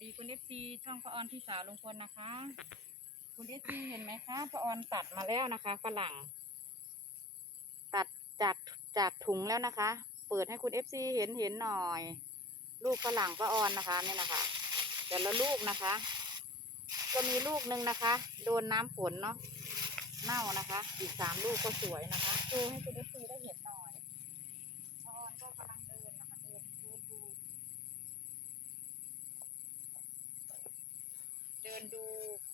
ดีคุณเอฟซีช่องพระออนพี่สาวลุงพลนะคะ คุณเอฟซีเห็นไหมคะพระออนตัดมาแล้วนะคะฝรั่ง ตัดจากจากถุงแล้วนะคะ เปิดให้คุณเอฟซีเห็นเห็นหน่อย ลูกฝรั่งพระออนนะคะเนี่ยนะคะ แต่ละลูกนะคะ ก็มีลูกหนึ่งนะคะ โดนน้ำฝนเนาะเน่านะคะ อีกสามลูกก็สวยนะคะดูให้คุณเอฟซีได้เห็นหน่อยพระออนก็กำลังเดินนะคะเดินเดินดู เดิ นดู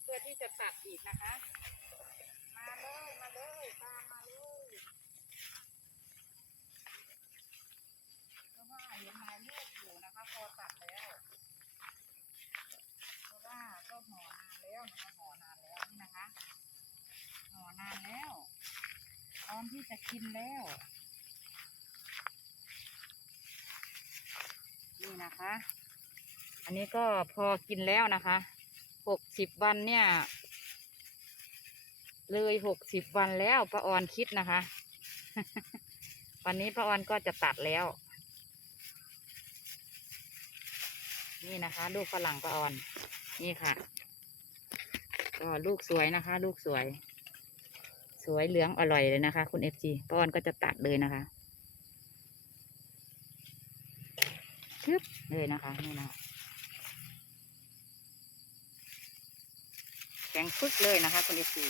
เพื่อที่จะตัดอีกนะคะ มาเลย มาเลยตามมาเลยเพราะว่าเห็นไม้ลูกอยู่นะคะพอตัดแล้วเพราะว่าก็ห่อนานแล้วนะคะห่อนานแล้วนี่นะคะห่อนานแล้วพร้อมที่จะกินแล้วนี่นะคะ อันนี้ก็พอกินแล้วนะคะ หกสิบวันเนี่ย เลยหกสิบวันแล้วป้าออนคิดนะคะ วันนี้ป้าออนก็จะตัดแล้ว นี่นะคะลูกฝรั่งป้าออน นี่ค่ะก็ลูกสวยนะคะ ลูกสวย สวยเหลืองอร่อยเลยนะคะ คุณเอฟจีป้าออนก็จะตัดเลยนะคะชึบเลยนะคะนี่นะคะ แข็งฟึกเลยนะคะคุณเอซี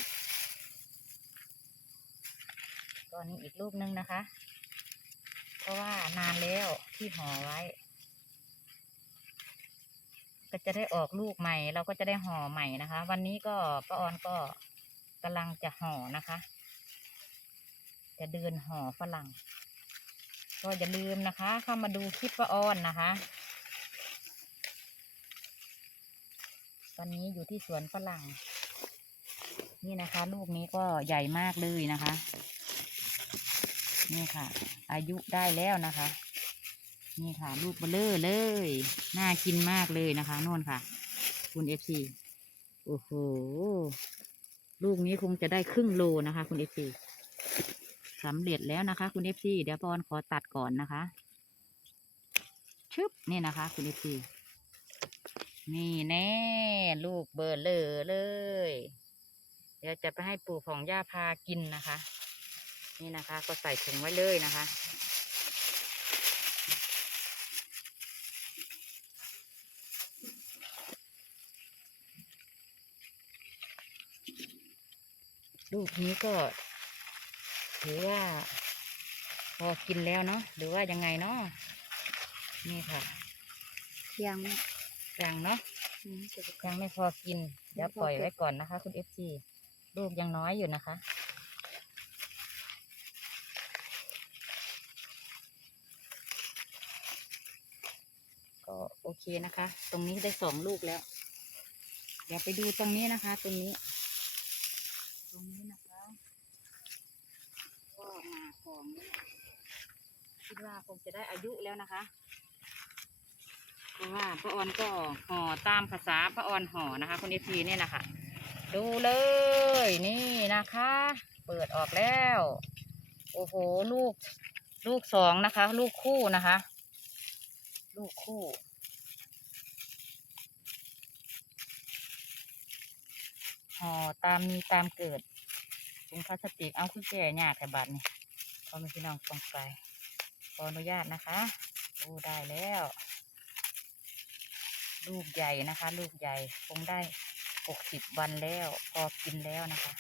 ก็นี่อีกรูปนึงนะคะ เพราะว่านานแล้วที่ห่อไว้ ก็จะได้ออกลูกใหม่ เราก็จะได้ห่อใหม่นะคะ วันนี้ก็ป้าออนก็กำลังจะห่อนะคะ จะเดินห่อฝรั่ง ก็อย่าลืมนะคะ เข้ามาดูคลิปป้าออนนะคะ วันนี้อยู่ที่สวนฝรั่ง นี่นะคะ ลูกนี้ก็ใหญ่มากเลยนะคะ นี่ค่ะ อายุได้แล้วนะคะ นี่ค่ะ ลูกเบลเลอเลย น่ากินมากเลยนะคะโน่นค่ะ คุณเอฟซีโอ้โห ลูกนี้คงจะได้ครึ่งโลนะคะ คุณเอฟซีสำเร็จแล้วนะคะ คุณเอฟซีเดี๋ยวปอนขอตัดก่อนนะคะ ชึบนี่นะคะ คุณเอฟซี นี่แน่ ลูกเบอร์เลอเลย เดี๋ยวจะไปให้ปู่ของย่าพากินนะคะ นี่นะคะ ก็ใส่ถุงไว้เลยนะคะ ลูกนี้ก็ ถือว่า พอกินแล้วเนาะหรือว่ายังไงเนาะนี่ค่ะยังไม่ย งเนาะอืมจะยังไม่พอกิน เดี๋ยวไม่พอปล่อยเก็บไว้ก่อนนะคะ คุณเอฟซีลูกยังน้อยอยู่นะคะ ก็โอเคนะคะ ตรงนี้ได้สองลูกแล้ว เดี๋ยวไปดูตรงนี้นะคะ ตรงนี้ ตรงนี้นะคะ ก็มาของนี้คิดว่าคงจะได้อายุแล้วนะคะ เพราะว่าป้าออนก็ห่อตามภาษาป้าออนห่อนะคะคุณเอฟีเนี่ยนะคะ ดูเลยนี่นะคะ เปิดออกแล้ว โอ้โหลูก ลูกสองนะคะ ลูกคู่นะคะ ลูกคู่ห่อตามมีตามเกิดถุงพลาสติกเอาคุณแก่ยากแต่บัตรนี่พอมีพี่น้องตรงไปขออนุญาตนะคะโอ้ได้แล้ว ลูกใหญ่นะคะ ลูกใหญ่คงได้หกสิบวันแล้ว พอกินแล้วนะคะ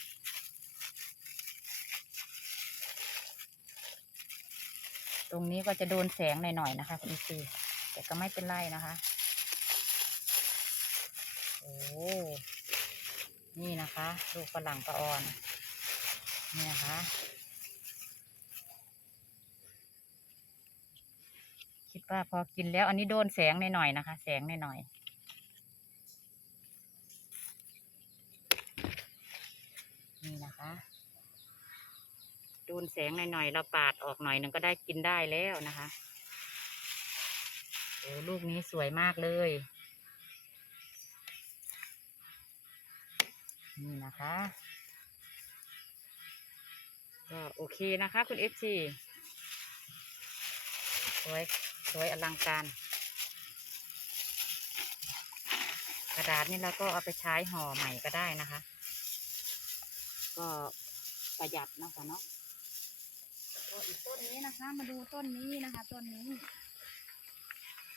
ตรงนี้ก็จะโดนแสงหน่อยๆนะคะคุณซีแต่ก็ไม่เป็นไรนะคะ โอ้นี่นะคะ ลูกฝรั่งปลาออน นี่นะคะ คิดว่าพอกินแล้ว อันนี้โดนแสงหน่อยๆนะคะ แสงหน่อยๆนี่นะคะ โดนแสงหน่อยๆเราปาดออกหน่อยหนึ่งก็ได้กินได้แล้วนะคะโอ้ลูกนี้สวยมากเลย นี่นะคะก็โอเคนะคะ คุณเอฟซีสวย สวยอลังการ กระดาษนี่เราก็เอาไปใช้ห่อใหม่ก็ได้นะคะ ก็ประหยัดนะคะเนาะก็อีกต้นนี้นะคะ มาดูต้นนี้นะคะ ต้นนี้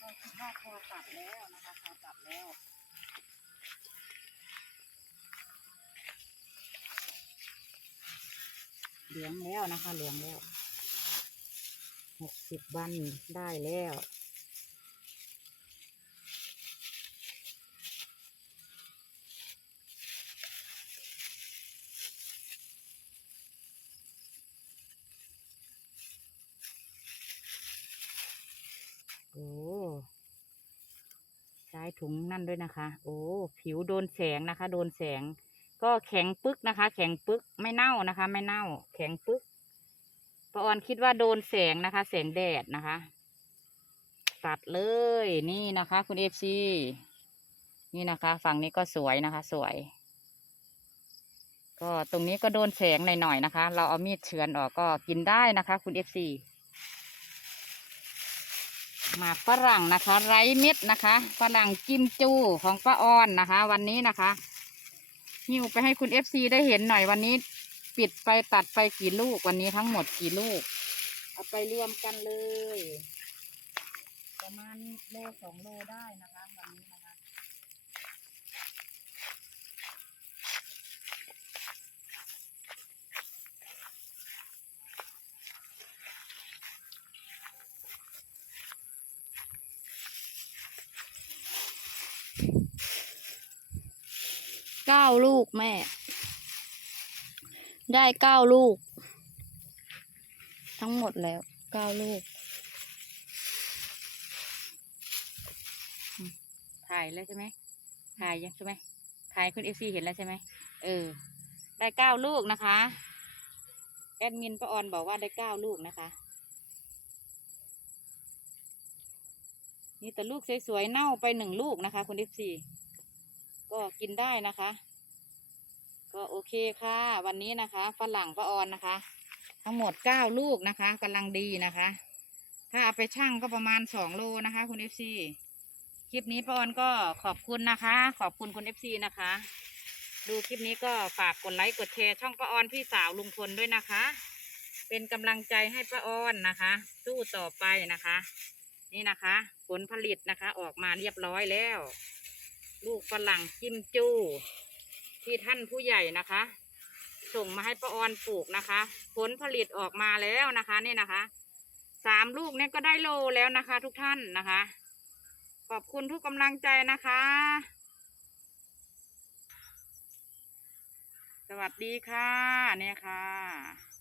ก็คิดว่าพอตัดแล้วนะคะพอตัดแล้วเหลืองแล้วนะคะเหลืองแล้ว หกสิบวันได้แล้ว โอ้ใช้ถุงนั่นด้วยนะคะ โอ้ ผิวโดนแสงนะคะ โดนแสง ก็แข็งปึกนะคะ แข็งปึก ไม่เน่านะคะ ไม่เน่า แข็งปึก ป้าออนคิดว่าโดนแสงนะคะ แสงแดดนะคะ ตัดเลยนี่นะคะ คุณเอฟซีนี่นะคะ ฝั่งนี้ก็สวยนะคะ สวย ก็ตรงนี้ก็โดนแสงหน่อยๆนะคะ เราเอามีดเฉือนออกก็กินได้นะคะ คุณเอฟซีหมากฝรั่งนะคะ ไร้เม็ดนะคะฝรั่งกิมจูของป้าออนนะคะ วันนี้นะคะหิวไปให้คุณเอฟซีได้เห็นหน่อยวันนี้ ปิดไปตัดไปกี่ลูกวันนี้ทั้งหมดกี่ลูก เอาไปรวมกันเลย ประมาณโลสองโลได้นะคะวันนี้นะคะเก้าลูกแม่ ได้เก้าลูก ทั้งหมดแล้วเก้าลูก ถ่ายแล้วใช่ไหมถ่ายยังใช่ไหมถ่ายคุณเอฟซีเห็นแล้วใช่ไหมเออ ได้เก้าลูกนะคะ แอดมินป้าออนบอกว่าได้เก้าลูกนะคะนี่แต่ลูกสวยๆเน่าไปหนึ่งลูกนะคะ คุณเอฟซีก็กินได้นะคะ ก็โอเคค่ะ วันนี้นะคะฝรั่งป้าออนนะคะ ทั้งหมดเก้าลูกนะคะกำลังดีนะคะ ถ้าเอาไปชั่งก็ประมาณสองโลนะคะ คุณเอฟซีคลิปนี้ป้าออนก็ขอบคุณนะคะ ขอบคุณคุณเอฟซีนะคะ ดูคลิปนี้ก็ฝากกดไลค์กดแชร์ช่องป้าออนพี่สาวลุงพลด้วยนะคะ เป็นกำลังใจให้ป้าออนนะคะ สู้ต่อไปนะคะ นี่นะคะ ผลผลิตนะคะ ออกมาเรียบร้อยแล้ว ลูกฝรั่งกิมจู ที่ท่านผู้ใหญ่นะคะ ส่งมาให้ป้าออนปลูกนะคะ ผลผลิตออกมาแล้วนะคะนี่นะคะสามลูกเนี่ยก็ได้โลแล้วนะคะ ทุกท่านนะคะ ขอบคุณทุกกำลังใจนะคะ สวัสดีค่ะเนี่ยค่ะ